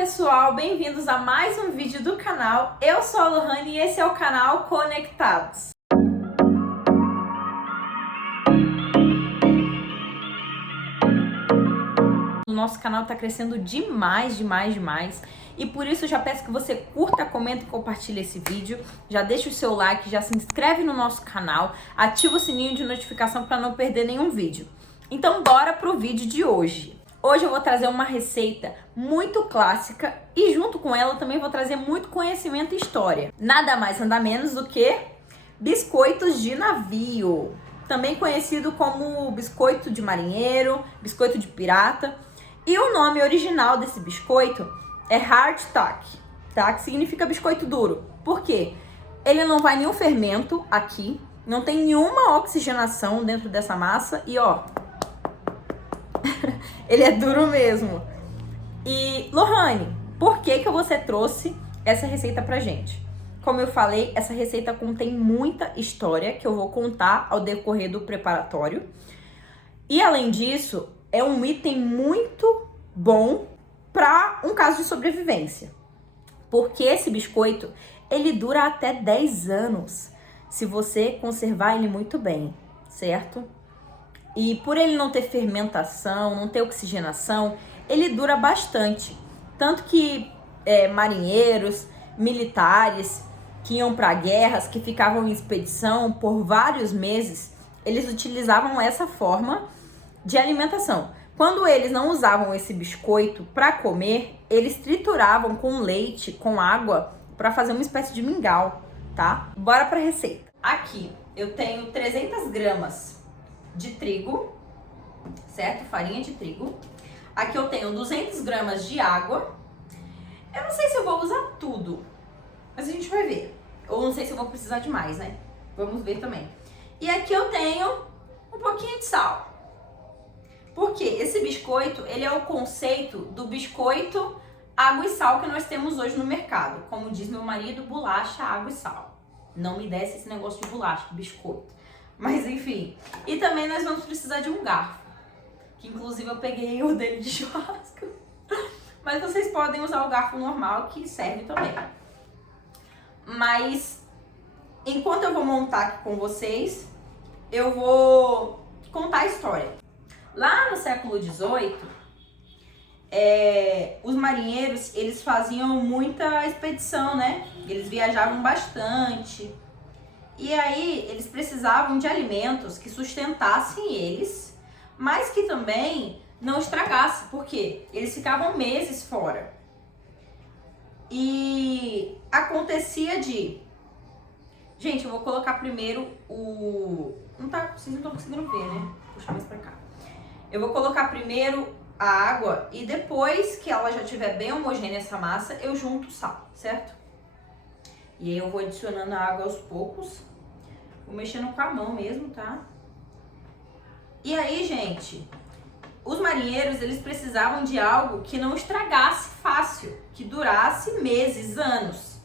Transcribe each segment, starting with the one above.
pessoal, bem-vindos a mais um vídeo do canal. Eu sou a Lohane e esse é o canal Conectados. O nosso canal está crescendo demais. E por isso eu já peço que você curta, comenta e compartilhe esse vídeo. Já deixa o seu like, já se inscreve no nosso canal, ativa o sininho de notificação para não perder nenhum vídeo. Então bora pro vídeo de hoje. Hoje eu vou trazer uma receita muito clássica e junto com ela eu também vou trazer muito conhecimento e história. Nada mais, nada menos do que biscoitos de navio. Também conhecido como biscoito de marinheiro, biscoito de pirata. E o nome original desse biscoito é hardtack, tá? Que significa biscoito duro. Por quê? Ele não vai nenhum fermento aqui, não tem nenhuma oxigenação dentro dessa massa e ó, ele é duro mesmo. E Lohane, por que você trouxe essa receita pra gente? Como eu falei, essa receita contém muita história que eu vou contar ao decorrer do preparatório. E além disso, é um item muito bom para um caso de sobrevivência. Porque esse biscoito, ele dura até 10 anos, se você conservar ele muito bem, certo? E por ele não ter fermentação, não ter oxigenação, ele dura bastante. Tanto que marinheiros, militares que iam para guerras, que ficavam em expedição por vários meses, eles utilizavam essa forma de alimentação. Quando eles não usavam esse biscoito para comer, eles trituravam com leite, com água, para fazer uma espécie de mingau, tá? Bora para a receita. Aqui eu tenho 300 gramas de trigo, certo? Farinha de trigo. Aqui eu tenho 200 gramas de água. Eu não sei se eu vou usar tudo, mas a gente vai ver. Ou não sei se eu vou precisar de mais, né? Vamos ver também. E aqui eu tenho um pouquinho de sal. Porque esse biscoito, ele é o conceito do biscoito água e sal que nós temos hoje no mercado. Como diz meu marido, bolacha, água e sal. Não me desce esse negócio de bolacha, biscoito. Mas enfim. E também nós vamos precisar de um garfo. Que inclusive eu peguei o dele de churrasco. Mas vocês podem usar o garfo normal que serve também. Mas enquanto eu vou montar aqui com vocês, eu vou contar a história. Lá no século XVIII, os marinheiros, eles faziam muita expedição, né? Eles viajavam bastante. E aí, eles precisavam de alimentos que sustentassem eles, mas que também não estragassem, porque eles ficavam meses fora. E acontecia de... Gente, eu vou colocar primeiro o... Vocês não estão conseguindo ver, né? Puxa mais pra cá. Eu vou colocar primeiro a água e depois que ela já estiver bem homogênea essa massa, eu junto o sal, certo? E aí eu vou adicionando a água aos poucos. Vou mexendo com a mão mesmo, tá? E aí, gente, os marinheiros, eles precisavam de algo que não estragasse fácil, que durasse meses, anos.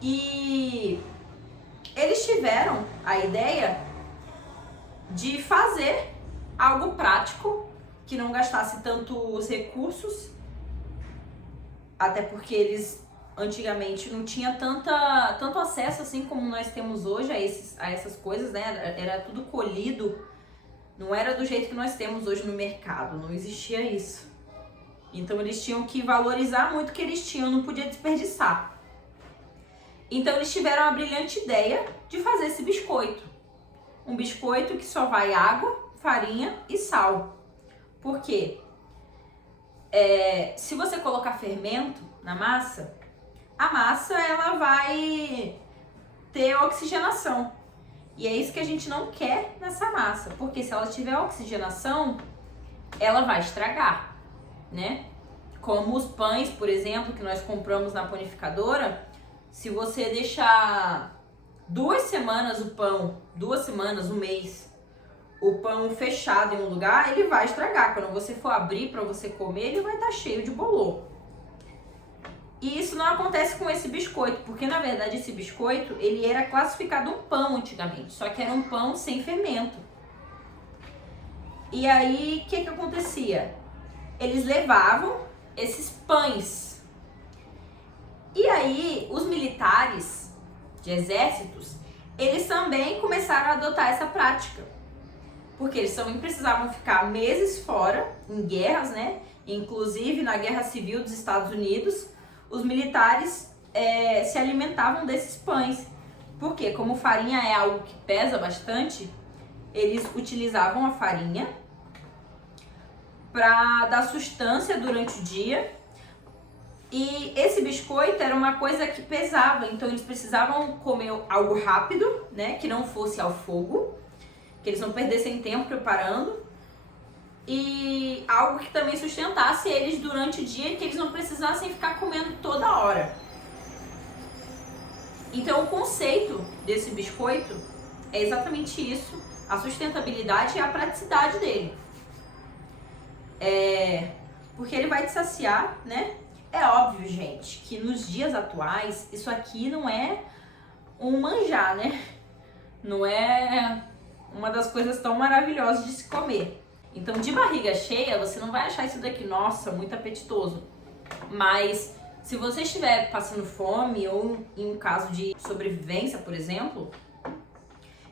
E eles tiveram a ideia de fazer algo prático, que não gastasse tantos recursos, até porque eles antigamente não tinha tanto acesso assim como nós temos hoje a essas coisas, né? Era tudo colhido, não era do jeito que nós temos hoje no mercado, não existia isso. Então eles tinham que valorizar muito o que eles tinham, não podia desperdiçar. Então eles tiveram a brilhante ideia de fazer esse biscoito. Um biscoito que só vai água, farinha e sal. Por quê? Se você colocar fermento na massa, a massa ela vai ter oxigenação. E é isso que a gente não quer nessa massa, porque se ela tiver oxigenação, ela vai estragar, né? Como os pães, por exemplo, que nós compramos na panificadora, se você deixar 2 semanas o pão, 2 semanas, um mês, o pão fechado em um lugar, ele vai estragar. Quando você for abrir para você comer, ele vai estar cheio de bolor. E isso não acontece com esse biscoito, porque na verdade esse biscoito, ele era classificado um pão antigamente, só que era um pão sem fermento. E aí, o que acontecia? Eles levavam esses pães pães. E aí, os militares de exércitos, eles também começaram a adotar essa prática. Porque eles também precisavam ficar meses fora, em guerras, né? Inclusive, na Guerra Civil dos Estados Unidos, os militares se alimentavam desses pães. Porque, como farinha é algo que pesa bastante, eles utilizavam a farinha para dar sustância durante o dia. E esse biscoito era uma coisa que pesava, então eles precisavam comer algo rápido, né? Que não fosse ao fogo, que eles não perdessem tempo preparando. E algo que também sustentasse eles durante o dia, que eles não precisassem ficar comendo toda hora. Então o conceito desse biscoito é exatamente isso, a sustentabilidade e a praticidade dele. Porque ele vai te saciar, né? É óbvio, gente, que nos dias atuais isso aqui não é um manjar, né? Não é uma das coisas tão maravilhosas de se comer. Então, de barriga cheia, você não vai achar isso daqui, nossa, muito apetitoso. Mas se você estiver passando fome ou em um caso de sobrevivência, por exemplo,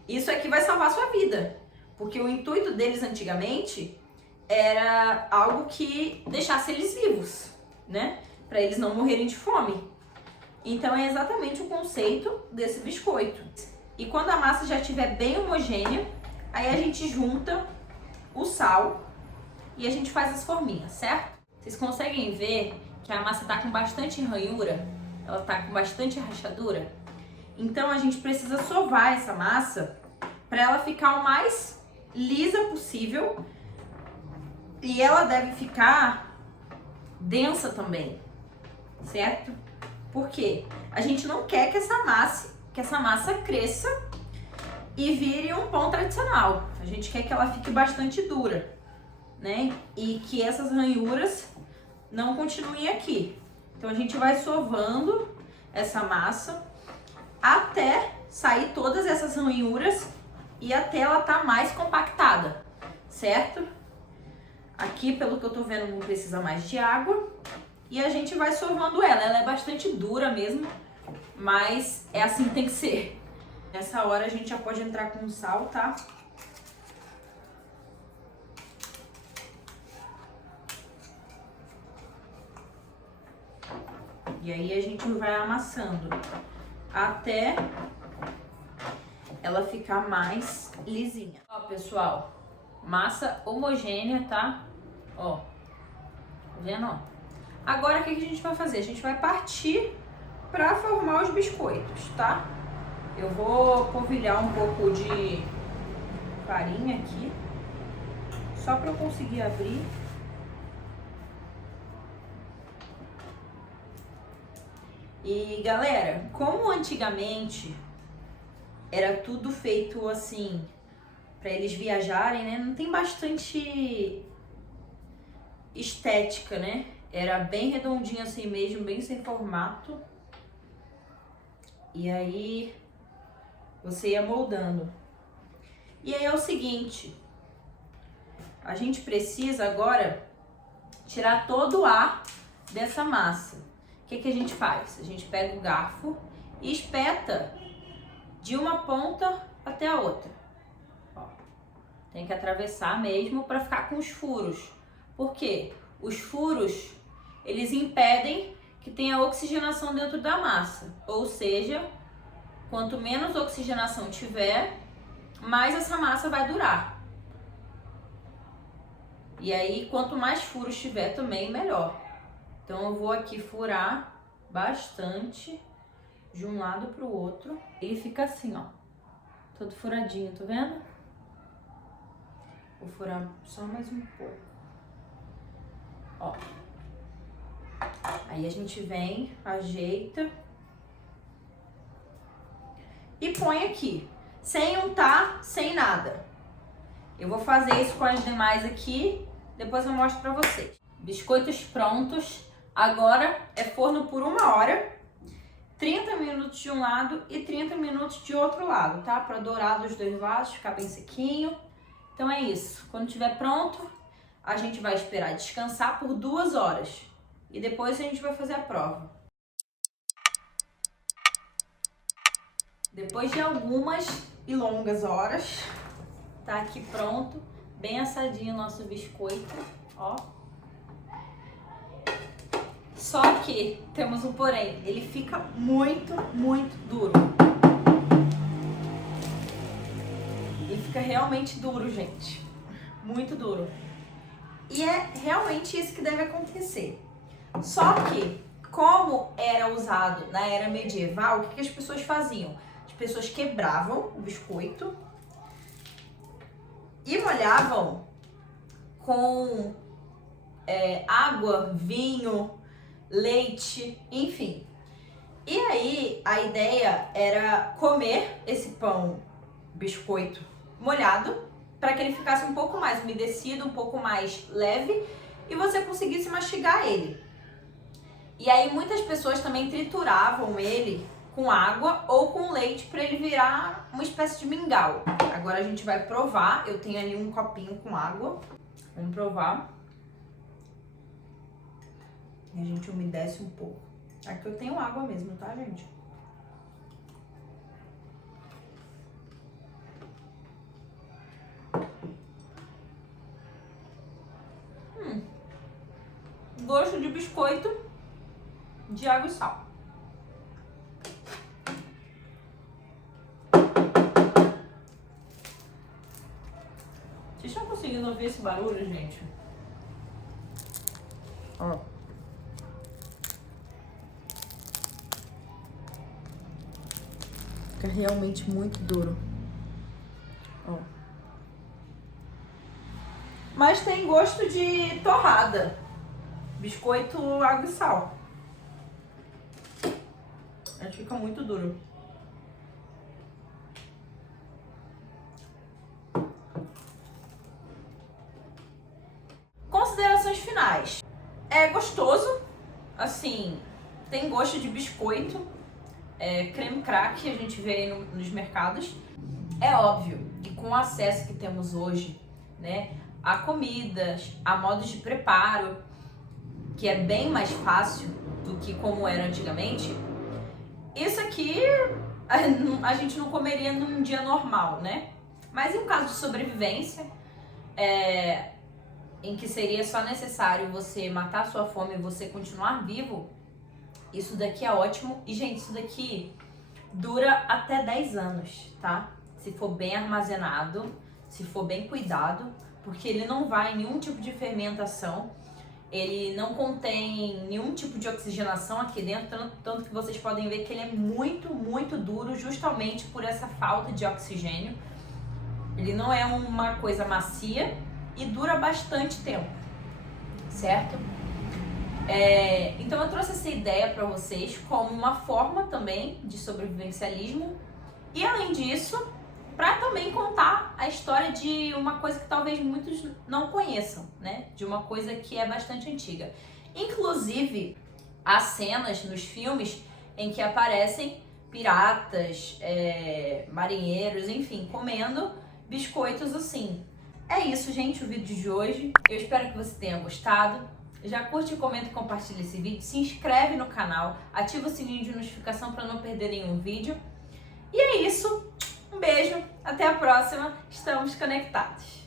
isso aqui vai salvar a sua vida. Porque o intuito deles antigamente era algo que deixasse eles vivos, né? Para eles não morrerem de fome. Então é exatamente o conceito desse biscoito. E quando a massa já estiver bem homogênea, aí a gente junta o sal e a gente faz as forminhas, certo? Vocês conseguem ver que a massa tá com bastante ranhura, ela tá com bastante rachadura? Então a gente precisa sovar essa massa para ela ficar o mais lisa possível e ela deve ficar densa também, certo? Por quê? A gente não quer que essa massa cresça e vire um pão tradicional. A gente quer que ela fique bastante dura, né? E que essas ranhuras não continuem aqui. Então a gente vai sovando essa massa até sair todas essas ranhuras e até ela tá mais compactada, certo? Aqui, pelo que eu tô vendo, não precisa mais de água. E a gente vai sovando ela. Ela é bastante dura mesmo, mas é assim que tem que ser. Nessa hora a gente já pode entrar com sal, tá? E aí a gente vai amassando até ela ficar mais lisinha. Ó, pessoal, massa homogênea, tá? Ó, tá vendo, ó? Agora o que a gente vai fazer? A gente vai partir para formar os biscoitos, tá? Eu vou polvilhar um pouco de farinha aqui, só para eu conseguir abrir. E galera, como antigamente era tudo feito assim, para eles viajarem, né? Não tem bastante estética, né? Era bem redondinho assim mesmo, bem sem formato. E aí você ia moldando. E aí é o seguinte, a gente precisa agora tirar todo o ar dessa massa. O que a gente faz? A gente pega o garfo e espeta de uma ponta até a outra. Ó, tem que atravessar mesmo para ficar com os furos. Por quê? Os furos, eles impedem que tenha oxigenação dentro da massa. Ou seja, quanto menos oxigenação tiver, mais essa massa vai durar. E aí, quanto mais furos tiver também, melhor. Então eu vou aqui furar bastante de um lado pro outro. Ele fica assim, ó, todo furadinho, tá vendo? Vou furar só mais um pouco. Ó. Aí a gente vem, ajeita e põe aqui, sem untar, sem nada. Eu vou fazer isso com as demais aqui, depois eu mostro pra vocês. Biscoitos prontos. Agora é forno por 1 hora, 30 minutos de um lado e 30 minutos de outro lado, tá? Pra dourar dos dois lados, ficar bem sequinho. Então é isso. Quando estiver pronto, a gente vai esperar descansar por 2 horas. e depois a gente vai fazer a prova. Depois de algumas e longas horas, tá aqui pronto, bem assadinho o nosso biscoito, ó. Só que temos um porém, ele fica muito, muito duro. Ele fica realmente duro, gente. Muito duro. E é realmente isso que deve acontecer. Só que, como era usado na era medieval, o que as pessoas faziam? As pessoas quebravam o biscoito e molhavam com água, vinho, leite, enfim. E aí a ideia era comer esse pão, biscoito molhado, para que ele ficasse um pouco mais umedecido, um pouco mais leve e você conseguisse mastigar ele. E aí muitas pessoas também trituravam ele com água ou com leite para ele virar uma espécie de mingau. Agora a gente vai provar. Eu tenho ali um copinho com água. Vamos provar. E a gente umedece um pouco. Aqui eu tenho água mesmo, tá, gente? Gosto de biscoito de água e sal. Vocês estão conseguindo ouvir esse barulho, gente? Ó. Fica realmente muito duro. Ó. Mas tem gosto de torrada. Biscoito, água e sal. Mas fica muito duro. Considerações finais. É gostoso, assim, tem gosto de biscoito, creme crack que a gente vê aí nos mercados. É óbvio que com o acesso que temos hoje, né, a comidas, a modos de preparo, que é bem mais fácil do que como era antigamente, isso aqui a gente não comeria num dia normal, né? Mas em um caso de sobrevivência, em que seria só necessário você matar a sua fome e você continuar vivo, isso daqui é ótimo. E, gente, isso daqui dura até 10 anos, tá? Se for bem armazenado, se for bem cuidado, porque ele não vai em nenhum tipo de fermentação, ele não contém nenhum tipo de oxigenação aqui dentro, tanto que vocês podem ver que ele é muito, muito duro justamente por essa falta de oxigênio. Ele não é uma coisa macia e dura bastante tempo, certo? Então eu trouxe essa ideia para vocês como uma forma também de sobrevivencialismo e, além disso, para também contar a história de uma coisa que talvez muitos não conheçam, né? De uma coisa que é bastante antiga. Inclusive, há cenas nos filmes em que aparecem piratas, marinheiros, enfim, comendo biscoitos assim. É isso, gente, o vídeo de hoje. Eu espero que você tenha gostado. Já curte, comenta e compartilha esse vídeo. Se inscreve no canal, ativa o sininho de notificação para não perder nenhum vídeo. E é isso. Um beijo, até a próxima. Estamos conectados.